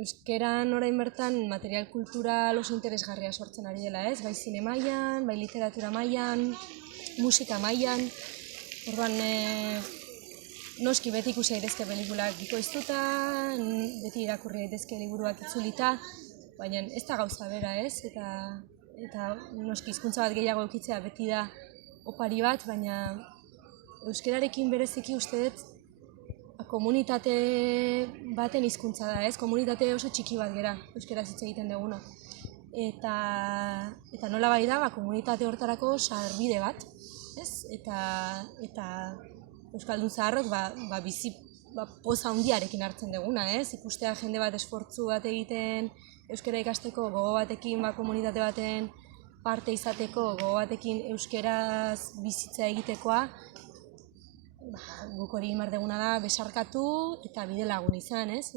euskeran orain bertan material kultural oso interesgarria sortzen ari dela, ez? Bai zine mailan, bai literatura mailan, musika mailan. Orduan, noski beti ikusi daitezke pelikulak bikoiztuta, beti irakurri daitezke liburuak itzulita, baina ez da gauza bera, ez? Eta noski hizkuntza bat gehiago edukitzea beti da opari bat, baina euskerarekin bereziki uste dut komunitate baten hizkuntza da, ez? Komunitate oso txiki bat gera euskaraz hitz egiten duguna. Eta nola bai da, komunitate hortarako sarbide bat, ez? Eta euskaldun zaharrok bizi poza handiarekin hartzen duguna, ez? Ikustea jende bat esfortzu bat egiten euskara ikasteko gogo batekin, komunitate baten parte izateko gogo batekin euskaraz bizitza egitekoa, guk hori egin behar duguna da besarkatu eta bide lagun izan, ez?